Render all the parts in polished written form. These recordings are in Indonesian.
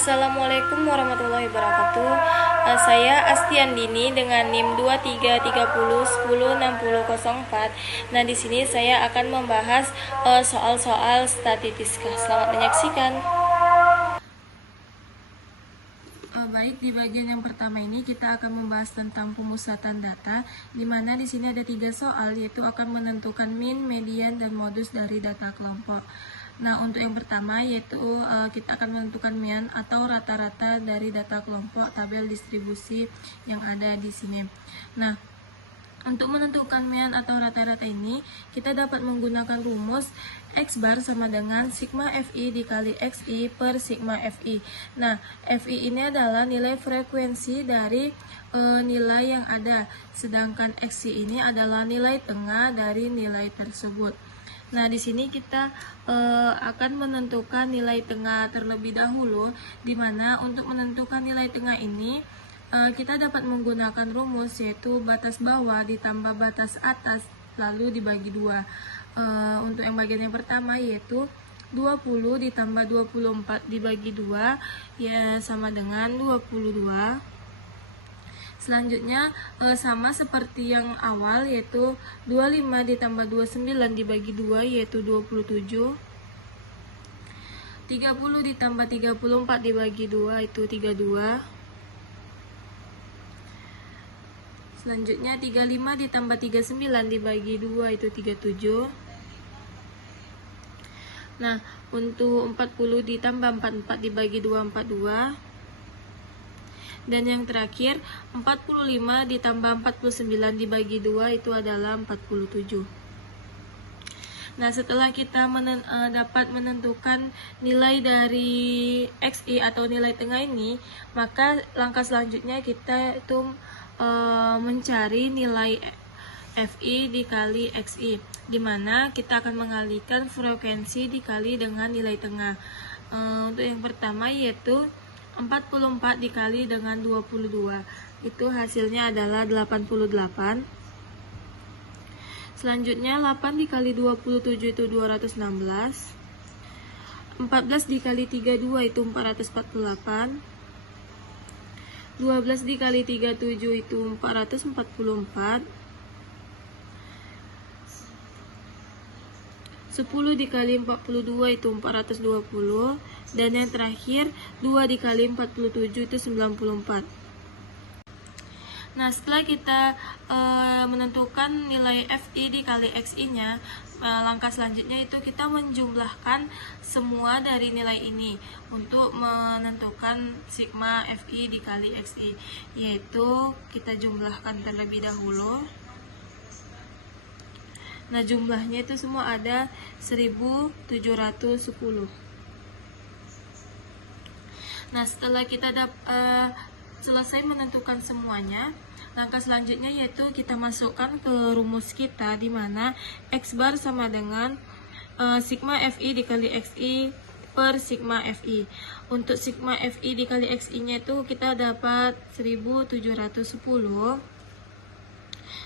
Assalamualaikum warahmatullahi wabarakatuh. Saya Astiandini dengan NIM 2330106004. Nah, di sini saya akan membahas soal-soal statistika. Selamat menyaksikan. Baik, di bagian yang pertama ini kita akan membahas tentang pemusatan data, di mana di sini ada 3 soal, yaitu akan menentukan min, median, dan modus dari data kelompok. Nah, untuk yang pertama yaitu kita akan menentukan mean atau rata-rata dari data kelompok tabel distribusi yang ada di sini. Nah, untuk menentukan mean atau rata-rata ini, kita dapat menggunakan rumus X bar sama dengan sigma FI dikali XI per sigma FI. Nah, FI ini adalah nilai frekuensi dari nilai yang ada, sedangkan XI ini adalah nilai tengah dari nilai tersebut. Nah, di sini kita akan menentukan nilai tengah terlebih dahulu, di mana untuk menentukan nilai tengah ini kita dapat menggunakan rumus, yaitu batas bawah ditambah batas atas lalu dibagi 2. Untuk yang bagian yang pertama yaitu 20 ditambah 24 dibagi 2 ya sama dengan 22. Selanjutnya sama seperti yang awal, yaitu 25 ditambah 29 dibagi 2 yaitu 27. 30 ditambah 34 dibagi 2 itu 32. Selanjutnya 35 ditambah 39 dibagi 2 itu 37. Nah, untuk 40 ditambah 44 dibagi 2 42. Dan yang terakhir 45 ditambah 49 dibagi 2 itu adalah 47. Nah, setelah kita dapat menentukan nilai dari XI atau nilai tengah ini, maka langkah selanjutnya kita itu mencari nilai FI dikali XI, di mana kita akan mengalihkan frekuensi dikali dengan nilai tengah. Untuk yang pertama yaitu 44 dikali dengan 22, itu hasilnya adalah 88. Selanjutnya 8 dikali 27 itu 216. 14 dikali 32 itu 448. 12 dikali 37 itu 444. 10 dikali 42 itu 420. Dan yang terakhir 2 dikali 47 itu 94. Nah, setelah kita menentukan nilai FI dikali XI nya, langkah selanjutnya itu kita menjumlahkan semua dari nilai ini untuk menentukan sigma FI dikali XI, yaitu kita jumlahkan terlebih dahulu. Nah, jumlahnya itu semua ada 1710. Nah, setelah kita selesai menentukan semuanya, langkah selanjutnya yaitu kita masukkan ke rumus kita, di mana X bar sama dengan sigma FI dikali XI per sigma FI. Untuk sigma FI dikali XI nya itu kita dapat 1710.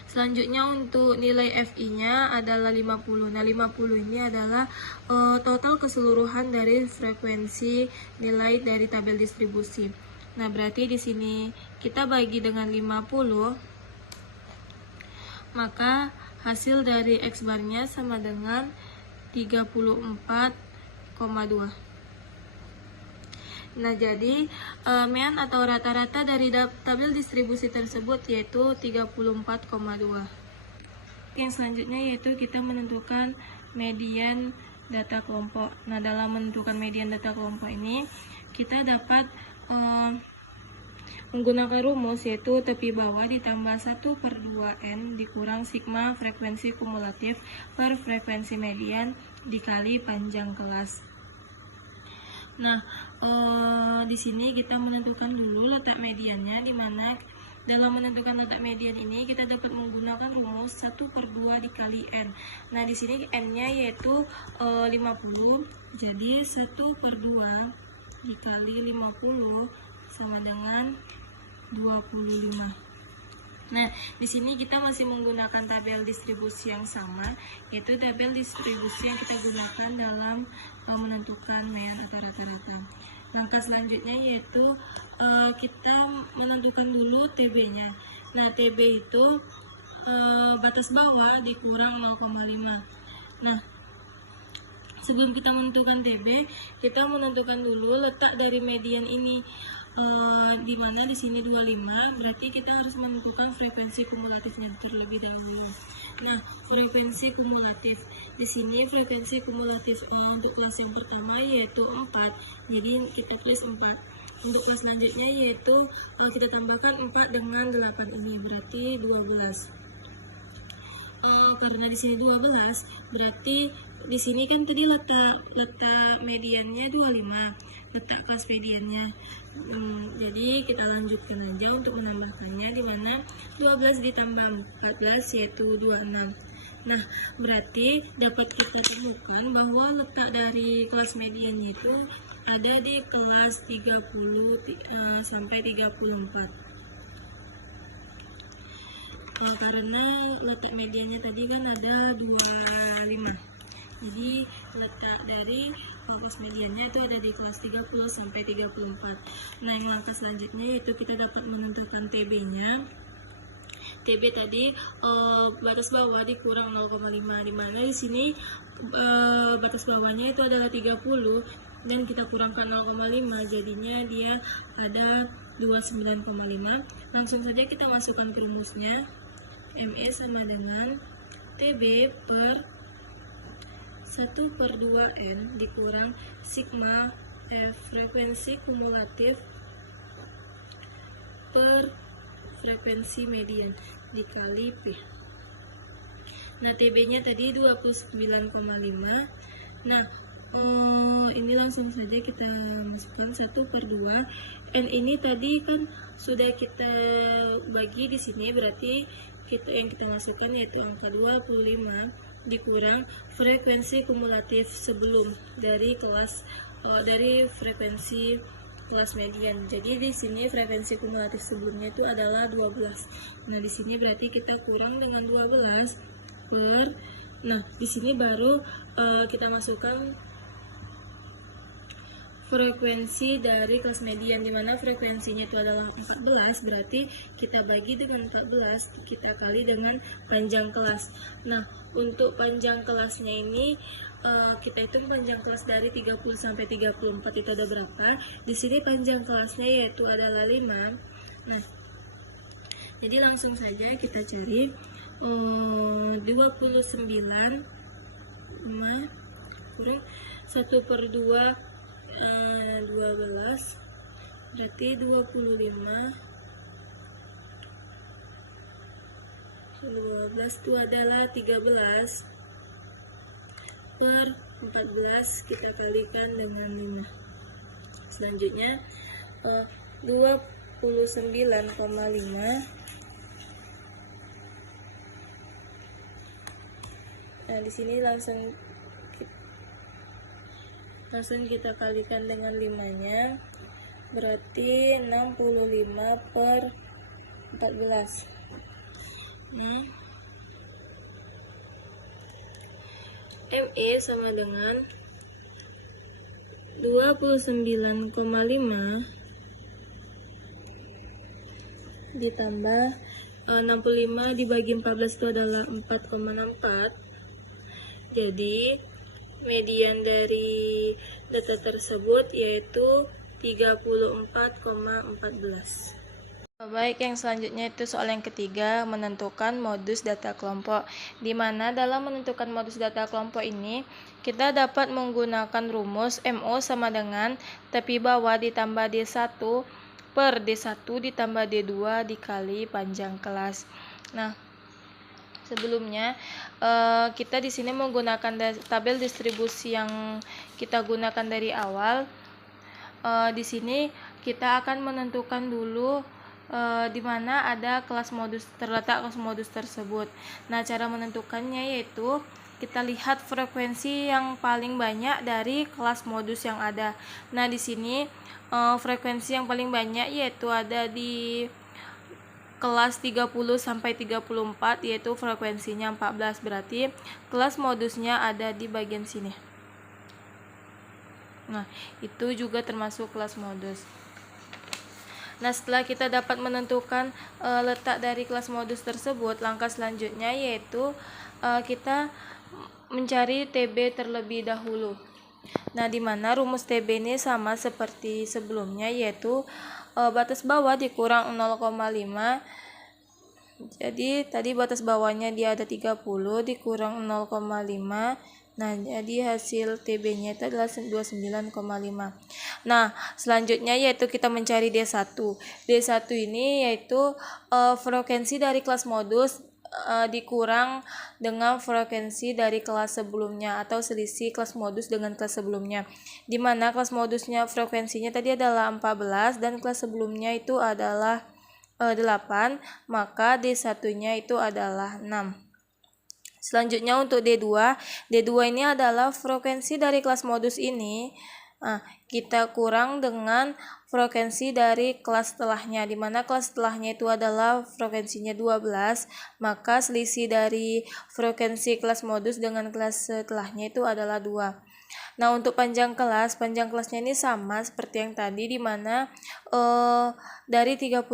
Selanjutnya untuk nilai FI nya adalah 50. Nah, 50 ini adalah total keseluruhan dari frekuensi nilai dari tabel distribusi. Nah, berarti di sini kita bagi dengan 50, maka hasil dari X barnya sama dengan 34,2. Nah, jadi mean atau rata-rata dari tabel distribusi tersebut yaitu 34,2. Yang selanjutnya yaitu kita menentukan median data kelompok. Nah, dalam menentukan median data kelompok ini kita dapat menggunakan rumus, yaitu tepi bawah ditambah 1/2n dikurang sigma frekuensi kumulatif per frekuensi median dikali panjang kelas. Nah, di sini kita menentukan dulu letak mediannya, di mana dalam menentukan letak median ini kita dapat menggunakan rumus 1/2 dikali n. Nah, di sini n-nya yaitu 50. Jadi 1/2 dikali 50 sama dengan 25. Nah, di sini kita masih menggunakan tabel distribusi yang sama, yaitu tabel distribusi yang kita gunakan dalam menentukan mean atau rata-rata. Langkah selanjutnya yaitu kita menentukan dulu TB-nya. Nah, TB itu batas bawah dikurang 0,5. Nah, sebelum kita menentukan TB, kita menentukan dulu letak dari median ini. Di mana di sini 25, berarti kita harus menentukan frekuensi kumulatifnya terlebih dahulu. Nah, frekuensi kumulatif. Di sini frekuensi kumulatif untuk kelas yang pertama yaitu 4. Jadi kita tulis 4. Untuk kelas selanjutnya yaitu kita tambahkan 4 dengan 8 ini, berarti 12. Karena di sini 12, berarti di sini kan tadi letak mediannya 25, letak kelas mediannya. Jadi kita lanjutkan aja untuk menambahkannya, di mana 12 ditambah 14 yaitu 26. Nah, berarti dapat kita temukan bahwa letak dari kelas mediannya itu ada di kelas 30 sampai 34. Karena letak mediannya tadi kan ada 25. Jadi letak dari kelas mediannya itu ada di kelas 30 sampai 34. Nah, yang langkah selanjutnya yaitu kita dapat menentukan TB-nya. TB tadi batas bawah dikurang 0,5, di mana di sini batas bawahnya itu adalah 30 dan kita kurangkan 0,5, jadinya dia ada 29,5. Langsung saja kita masukkan ke rumusnya. ME sama dengan TB per 1/2N dikurang sigma F frekuensi kumulatif per frekuensi median dikali P. Nah, TB-nya tadi 29,5. Nah, ini langsung saja kita masukkan 1/2. N ini tadi kan sudah kita bagi di sini, berarti yang kita masukkan yaitu angka 25 dikurang frekuensi kumulatif sebelum dari frekuensi kelas median. Jadi di sini frekuensi kumulatif sebelumnya itu adalah 12. Nah, di sini berarti kita kurang dengan 12 per. Nah, di sini baru kita masukkan frekuensi dari kelas median, dimana frekuensinya itu adalah 14, berarti kita bagi dengan 14, kita kali dengan panjang kelas. Nah, untuk panjang kelasnya ini kita hitung panjang kelas dari 30 sampai 34 itu ada berapa. Di sini panjang kelasnya yaitu adalah 5. Nah, jadi langsung saja kita cari 29 kurang 1/2 12, berarti 25. 12 itu adalah 13 per 14, kita kalikan dengan 5. Selanjutnya 29,5. Nah, di sini langsung kita kalikan dengan 5-nya, berarti 65 per 14. ME sama dengan 29,5 ditambah 65 dibagi 14 itu adalah 4,64. Jadi median dari data tersebut yaitu 34,14. Baik, yang selanjutnya itu soal yang ketiga, menentukan modus data kelompok. Di mana dalam menentukan modus data kelompok ini, kita dapat menggunakan rumus MO sama dengan tepi bawah ditambah D1 per D1 ditambah D2 dikali panjang kelas. Nah, sebelumnya kita di sini menggunakan tabel distribusi yang kita gunakan dari awal. Di sini kita akan menentukan dulu di mana ada terletak kelas modus tersebut. Nah, cara menentukannya yaitu kita lihat frekuensi yang paling banyak dari kelas modus yang ada. Nah, di sini frekuensi yang paling banyak yaitu ada di kelas 30 sampai 34, yaitu frekuensinya 14, berarti kelas modusnya ada di bagian sini. Nah, itu juga termasuk kelas modus. Nah, setelah kita dapat menentukan letak dari kelas modus tersebut, langkah selanjutnya yaitu kita mencari TB terlebih dahulu. Nah, di mana rumus TB ini sama seperti sebelumnya, yaitu batas bawah dikurang 0,5. Jadi tadi batas bawahnya dia ada 30 dikurang 0,5. Nah, jadi hasil TB-nya itu adalah 29,5. Nah, selanjutnya yaitu kita mencari D1. D1 ini yaitu frekuensi dari kelas modus dikurang dengan frekuensi dari kelas sebelumnya atau selisih kelas modus dengan kelas sebelumnya. Di mana kelas modusnya frekuensinya tadi adalah 14 dan kelas sebelumnya itu adalah 8, maka D1-nya itu adalah 6. Selanjutnya untuk D2 ini adalah frekuensi dari kelas modus ini kita kurang dengan frekuensi dari kelas setelahnya, di mana kelas setelahnya itu adalah frekuensinya 12, maka selisih dari frekuensi kelas modus dengan kelas setelahnya itu adalah 2. Nah, untuk panjang kelasnya ini sama seperti yang tadi, di mana dari 30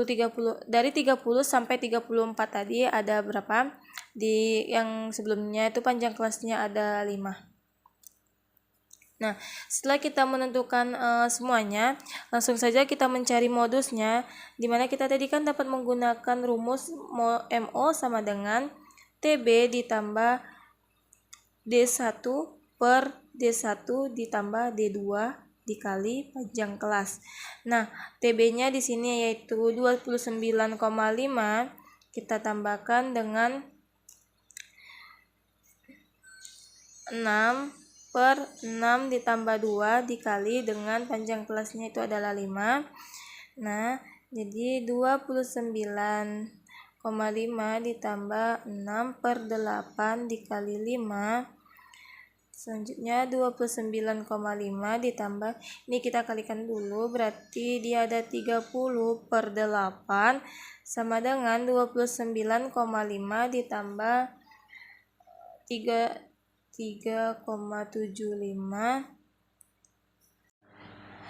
sampai 34 tadi ada berapa? Di yang sebelumnya itu panjang kelasnya ada 5. Nah, setelah kita menentukan semuanya, langsung saja kita mencari modusnya, di mana kita tadi kan dapat menggunakan rumus MO sama dengan TB ditambah D1 per D1 ditambah D2 dikali panjang kelas. Nah, TB-nya di sini yaitu 29,5, kita tambahkan dengan 6 per 6 ditambah 2 dikali dengan panjang kelasnya itu adalah 5. Nah, jadi 29,5 ditambah 6 per 8 dikali 5. Selanjutnya 29,5 ditambah, ini kita kalikan dulu, berarti dia ada 30 per 8 sama dengan 29,5 ditambah 3,75,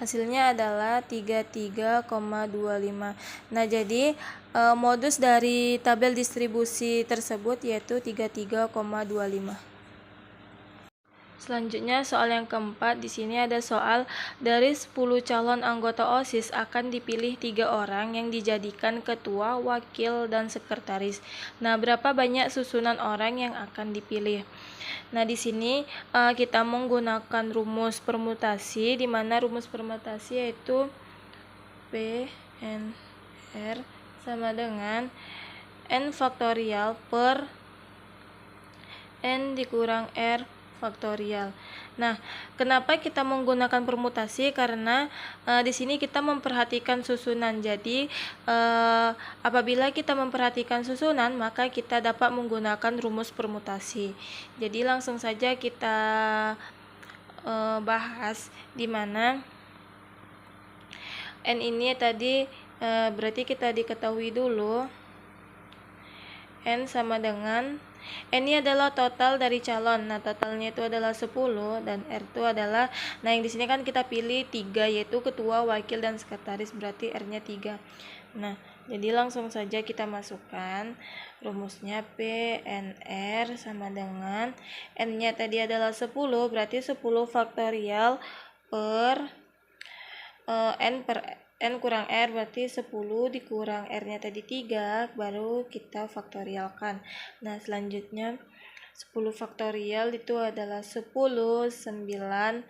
hasilnya adalah 33,25. Nah, jadi modus dari tabel distribusi tersebut yaitu 33,25. Selanjutnya soal yang keempat, di sini ada soal dari 10 calon anggota OSIS akan dipilih 3 orang yang dijadikan ketua, wakil, dan sekretaris. Nah, berapa banyak susunan orang yang akan dipilih? Nah, di sini kita menggunakan rumus permutasi, di mana rumus permutasi yaitu P N R sama dengan N faktorial per N dikurang R faktorial. Nah, kenapa kita menggunakan permutasi? Karena di sini kita memperhatikan susunan. Jadi, apabila kita memperhatikan susunan, maka kita dapat menggunakan rumus permutasi. Jadi, langsung saja kita bahas, di mana N ini tadi berarti kita diketahui dulu N sama dengan N ini adalah total dari calon. Nah, totalnya itu adalah 10 dan R itu adalah, nah yang di sini kan kita pilih 3 yaitu ketua, wakil, dan sekretaris, berarti R-nya 3. Nah, jadi langsung saja kita masukkan rumusnya P N R sama dengan N-nya tadi adalah 10, berarti 10 faktorial per N kurang R, berarti 10 dikurang R-nya tadi 3, baru kita faktorialkan. Nah, selanjutnya 10 faktorial itu adalah 10, 9,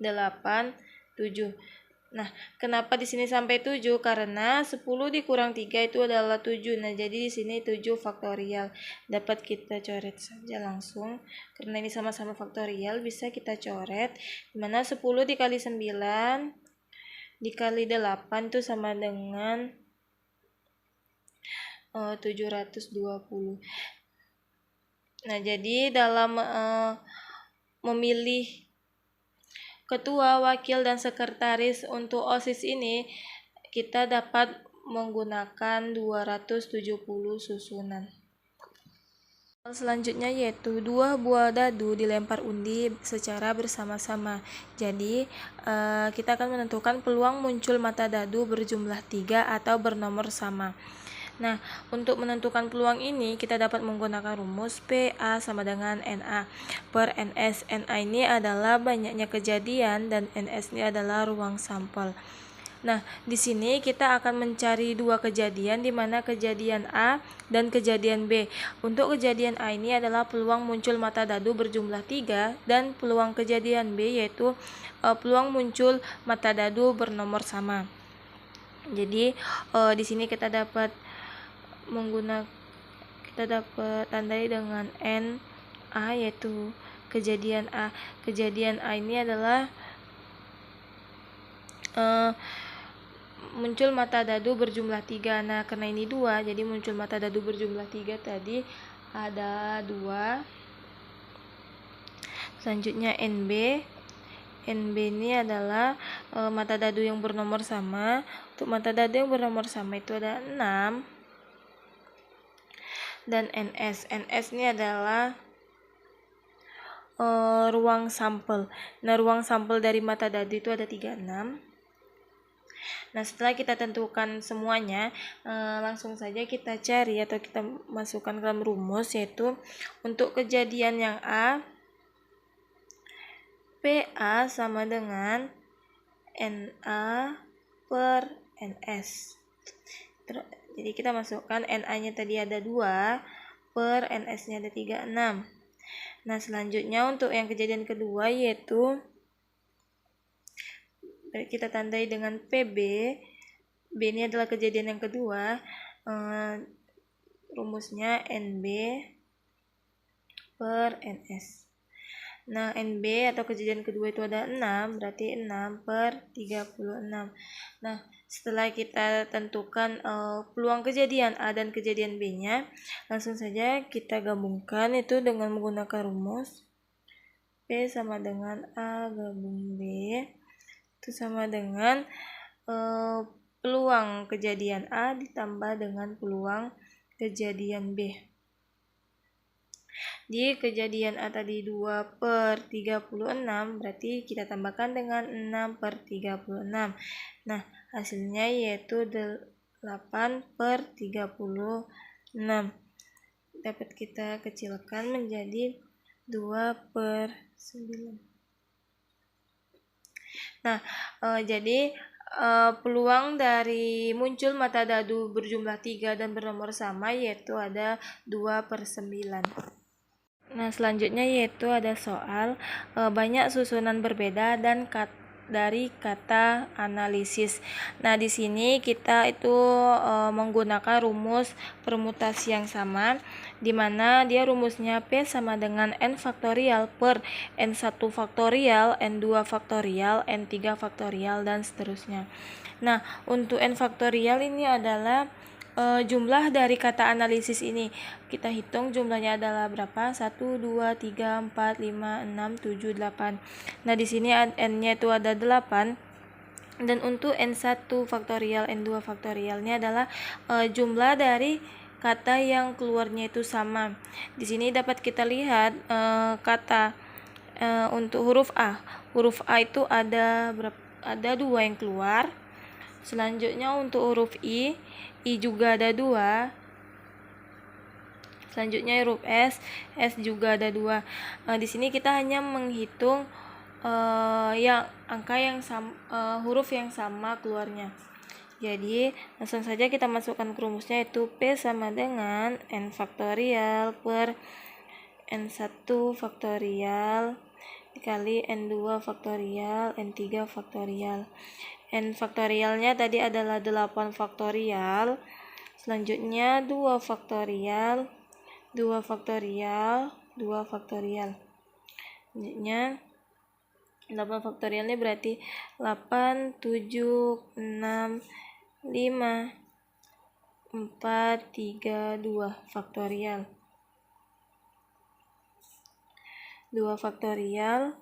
8, 7. Nah, kenapa di sini sampai 7? Karena 10 dikurang 3 itu adalah 7. Nah, jadi di sini 7 faktorial. Dapat kita coret saja langsung. Karena ini sama-sama faktorial, bisa kita coret. Dimana 10 dikali 9 dikali 8 itu sama dengan 720. Nah, jadi dalam memilih ketua, wakil, dan sekretaris untuk OSIS ini, kita dapat menggunakan 270 susunan. Selanjutnya yaitu dua buah dadu dilempar undi secara bersama-sama. Jadi kita akan menentukan peluang muncul mata dadu berjumlah 3 atau bernomor sama. Nah, untuk menentukan peluang ini kita dapat menggunakan rumus PA sama dengan NA per NS. NA ini adalah banyaknya kejadian dan NS ini adalah ruang sampel. Nah, di sini kita akan mencari dua kejadian di mana kejadian A dan kejadian B. Untuk kejadian A ini adalah peluang muncul mata dadu berjumlah 3 dan peluang kejadian B yaitu peluang muncul mata dadu bernomor sama. Jadi di sini kita dapat tandai dengan NA yaitu kejadian A. Kejadian A ini adalah muncul mata dadu berjumlah 3. Nah, karena ini 2, jadi muncul mata dadu berjumlah 3 tadi ada 2. Selanjutnya NB. NB ini adalah mata dadu yang bernomor sama. Untuk mata dadu yang bernomor sama itu ada 6. Dan NS. NS ini adalah ruang sampel. Nah, ruang sampel dari mata dadu itu ada 36. Nah, setelah kita tentukan semuanya, langsung saja kita cari atau kita masukkan ke dalam rumus, yaitu untuk kejadian yang A, PA sama dengan NA per NS. Jadi kita masukkan NA-nya tadi ada 2, per NS-nya ada 36. Nah, selanjutnya untuk yang kejadian kedua yaitu kita tandai dengan PB. B ini adalah kejadian yang kedua. Rumusnya NB per NS. Nah, NB atau kejadian kedua itu ada 6, berarti 6 per 36. Nah, setelah kita tentukan peluang kejadian A dan kejadian B-nya, langsung saja kita gabungkan itu dengan menggunakan rumus P sama dengan A gabung B itu sama dengan peluang kejadian A ditambah dengan peluang kejadian B. Di kejadian A tadi 2 per 36, berarti kita tambahkan dengan 6 per 36. Nah, hasilnya yaitu 8 per 36. Dapat kita kecilkan menjadi 2 per 9. Nah, jadi peluang dari muncul mata dadu berjumlah 3 dan bernomor sama yaitu ada 2 per 9. Nah, selanjutnya yaitu ada soal banyak susunan berbeda dan dari kata analisis. Nah, di sini kita itu menggunakan rumus permutasi yang sama, di mana dia rumusnya P sama dengan N faktorial per N1 faktorial, N2 faktorial, N3 faktorial, dan seterusnya. Nah, untuk N faktorial ini adalah jumlah dari kata analisis ini. Kita hitung jumlahnya adalah berapa? 1, 2, 3, 4, 5, 6, 7, 8. Nah, di sini N-nya itu ada 8. Dan untuk N1 faktorial, N2 faktorial ini adalah jumlah dari kata yang keluarnya itu sama. Di sini dapat kita lihat kata untuk huruf A. Huruf A itu ada 2 yang keluar. Selanjutnya untuk huruf I juga ada 2. Selanjutnya huruf S juga ada 2. Di sini kita hanya menghitung angka yang huruf yang sama keluarnya. Jadi langsung saja kita masukkan ke rumusnya, yaitu P sama dengan N faktorial per N1 faktorial dikali N2 faktorial, N3 faktorial. N faktorialnya tadi adalah 8 faktorial. Selanjutnya 2 faktorial, 2 faktorial, 2 faktorial. Selanjutnya 8 faktorialnya berarti 8, 7, 6, 5, 4, 3, 2 faktorial. 2 faktorial,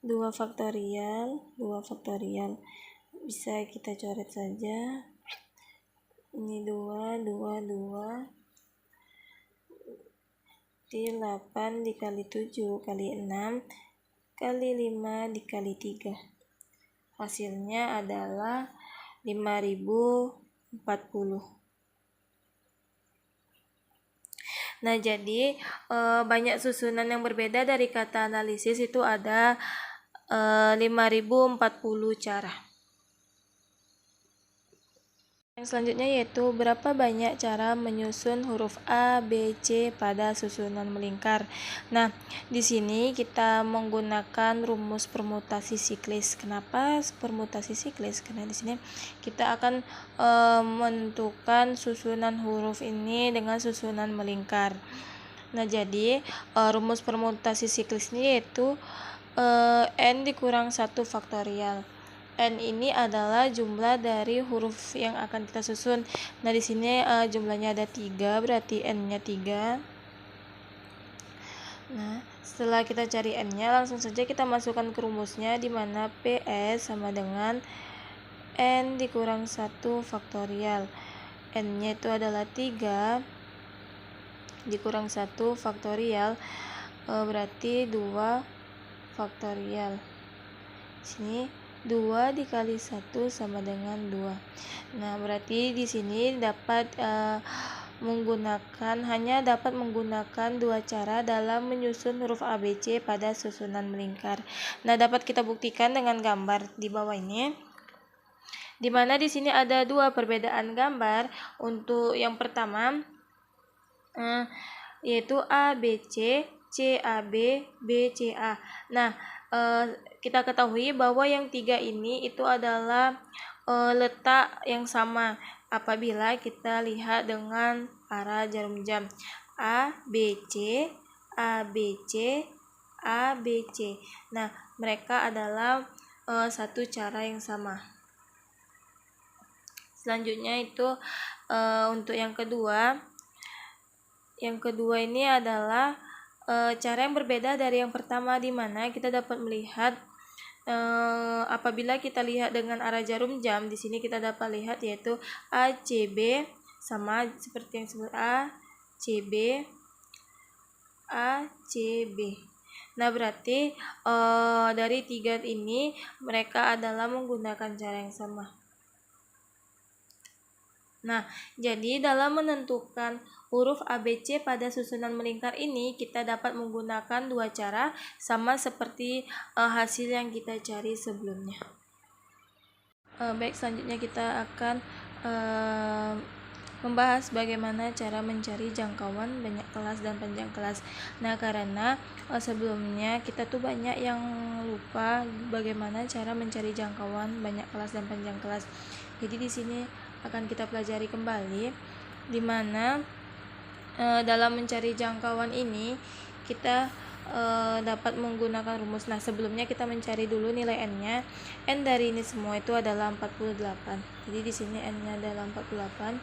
2 faktorial, 2 faktorial. Bisa kita coret saja. Ini 2, 2, 2. berarti 8 dikali 7 kali 6 kali 5 dikali 3. Hasilnya adalah 5040. Nah, jadi banyak susunan yang berbeda dari kata analisis itu ada 5040 cara. Yang selanjutnya yaitu berapa banyak cara menyusun huruf A, B, C pada susunan melingkar. Nah, di sini kita menggunakan rumus permutasi siklis. Kenapa permutasi siklis? Karena di sini kita akan menentukan susunan huruf ini dengan susunan melingkar. Nah, jadi rumus permutasi siklis ini yaitu N dikurang 1 faktorial. N ini adalah jumlah dari huruf yang akan kita susun. Nah, di sini jumlahnya ada 3, berarti N-nya 3. Nah, setelah kita cari N-nya, langsung saja kita masukkan ke rumusnya, di mana PS sama dengan N dikurang 1 faktorial. N-nya itu adalah 3 dikurang 1 faktorial, berarti 2 faktorial. Sini 2 dikali 1 sama dengan 2. Nah, berarti di sini dapat hanya dapat menggunakan 2 cara dalam menyusun huruf ABC pada susunan melingkar. Nah, dapat kita buktikan dengan gambar di bawah ini, di mana di sini ada 2 perbedaan gambar. Untuk yang pertama yaitu ABC, CAB, BCA. Nah, kita ketahui bahwa yang 3 ini itu adalah letak yang sama apabila kita lihat dengan arah jarum jam. A, B, C, A, B, C, A, B, C. Nah, mereka adalah satu cara yang sama. Selanjutnya itu untuk yang kedua. Yang kedua ini adalah cara yang berbeda dari yang pertama, di mana kita dapat melihat apabila kita lihat dengan arah jarum jam, di sini kita dapat lihat yaitu ACB sama seperti yang disebut ACB, ACB. Nah, berarti dari 3 ini mereka adalah menggunakan cara yang sama. Nah, jadi dalam menentukan huruf ABC pada susunan melingkar ini, kita dapat menggunakan 2 cara sama seperti hasil yang kita cari sebelumnya. Baik, selanjutnya kita akan membahas bagaimana cara mencari jangkauan banyak kelas dan panjang kelas. Nah, karena sebelumnya kita tuh banyak yang lupa bagaimana cara mencari jangkauan banyak kelas dan panjang kelas. Jadi di sini akan kita pelajari kembali, di mana dalam mencari jangkauan ini kita dapat menggunakan rumus. Nah, sebelumnya kita mencari dulu nilai N-nya. N dari ini semua itu adalah 48. Jadi di sini N-nya adalah 48.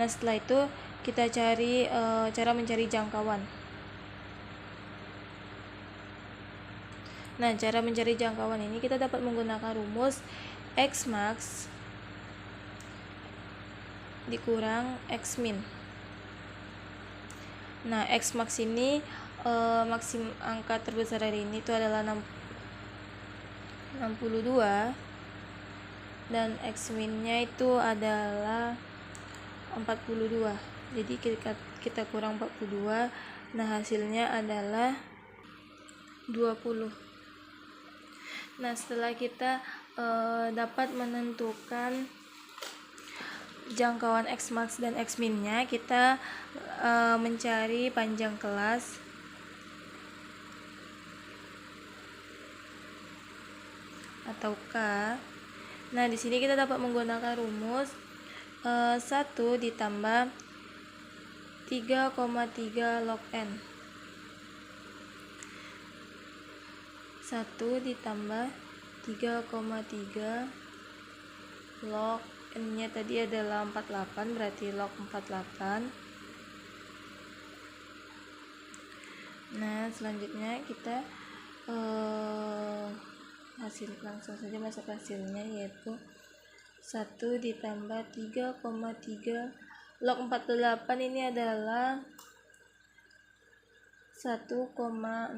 Nah, setelah itu kita cari cara mencari jangkauan. Nah, cara mencari jangkauan ini kita dapat menggunakan rumus X max dikurang X min. Nah, X max ini angka terbesar hari ini itu adalah 62 dan X min-nya itu adalah 42. Jadi kita kurang 42. Nah, hasilnya adalah 20. Nah, setelah kita dapat menentukan jangkauan X max dan X min-nya, kita mencari panjang kelas. Atau K. Nah, di sini kita dapat menggunakan rumus 1 ditambah 3,3 log N. 1 ditambah 3,3 log N-nya tadi adalah 48, berarti log 48. Nah, selanjutnya kita langsung saja masuk hasilnya, yaitu 1 ditambah 3,3 log 48 ini adalah 1,68.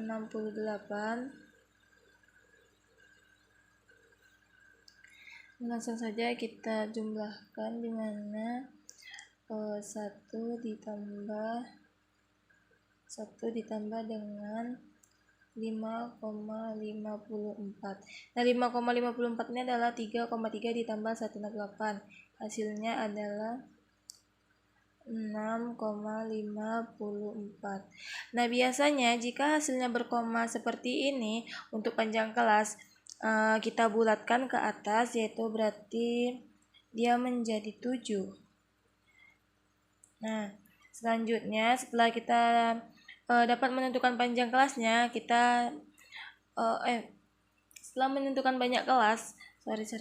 Langsung saja kita jumlahkan, di mana 1 ditambah dengan 5,54. Nah, 5,54 ini adalah 3,3 ditambah 168. Hasilnya adalah 6,54. Nah, biasanya jika hasilnya berkoma seperti ini untuk panjang kelas, kita bulatkan ke atas, yaitu berarti dia menjadi 7. Nah, selanjutnya setelah kita dapat menentukan panjang kelasnya, setelah menentukan banyak kelas,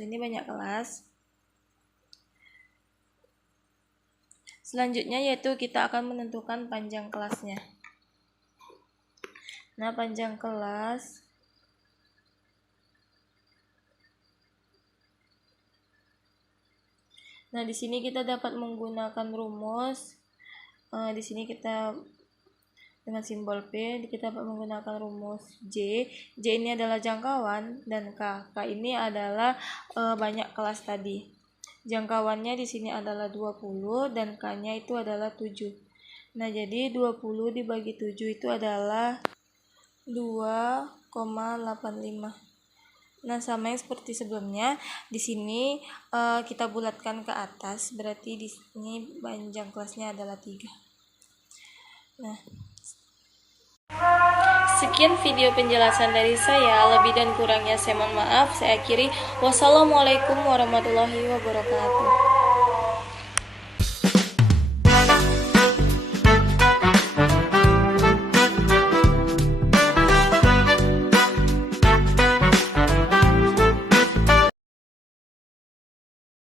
ini banyak kelas. Selanjutnya yaitu kita akan menentukan panjang kelasnya. Nah, panjang kelas di sini kita dapat menggunakan rumus. Di sini kita dengan simbol P, kita dapat menggunakan rumus J. J ini adalah jangkauan dan K ini adalah banyak kelas tadi. Jangkauannya di sini adalah 20 dan K-nya itu adalah 7. Nah, jadi 20 dibagi 7 itu adalah 2,85. Nah, sama yang seperti sebelumnya, di sini kita bulatkan ke atas, berarti di sini panjang kelasnya adalah 3. Nah, sekian video penjelasan dari saya. Lebih dan kurangnya saya mohon maaf. Saya akhiri. Wassalamualaikum warahmatullahi wabarakatuh.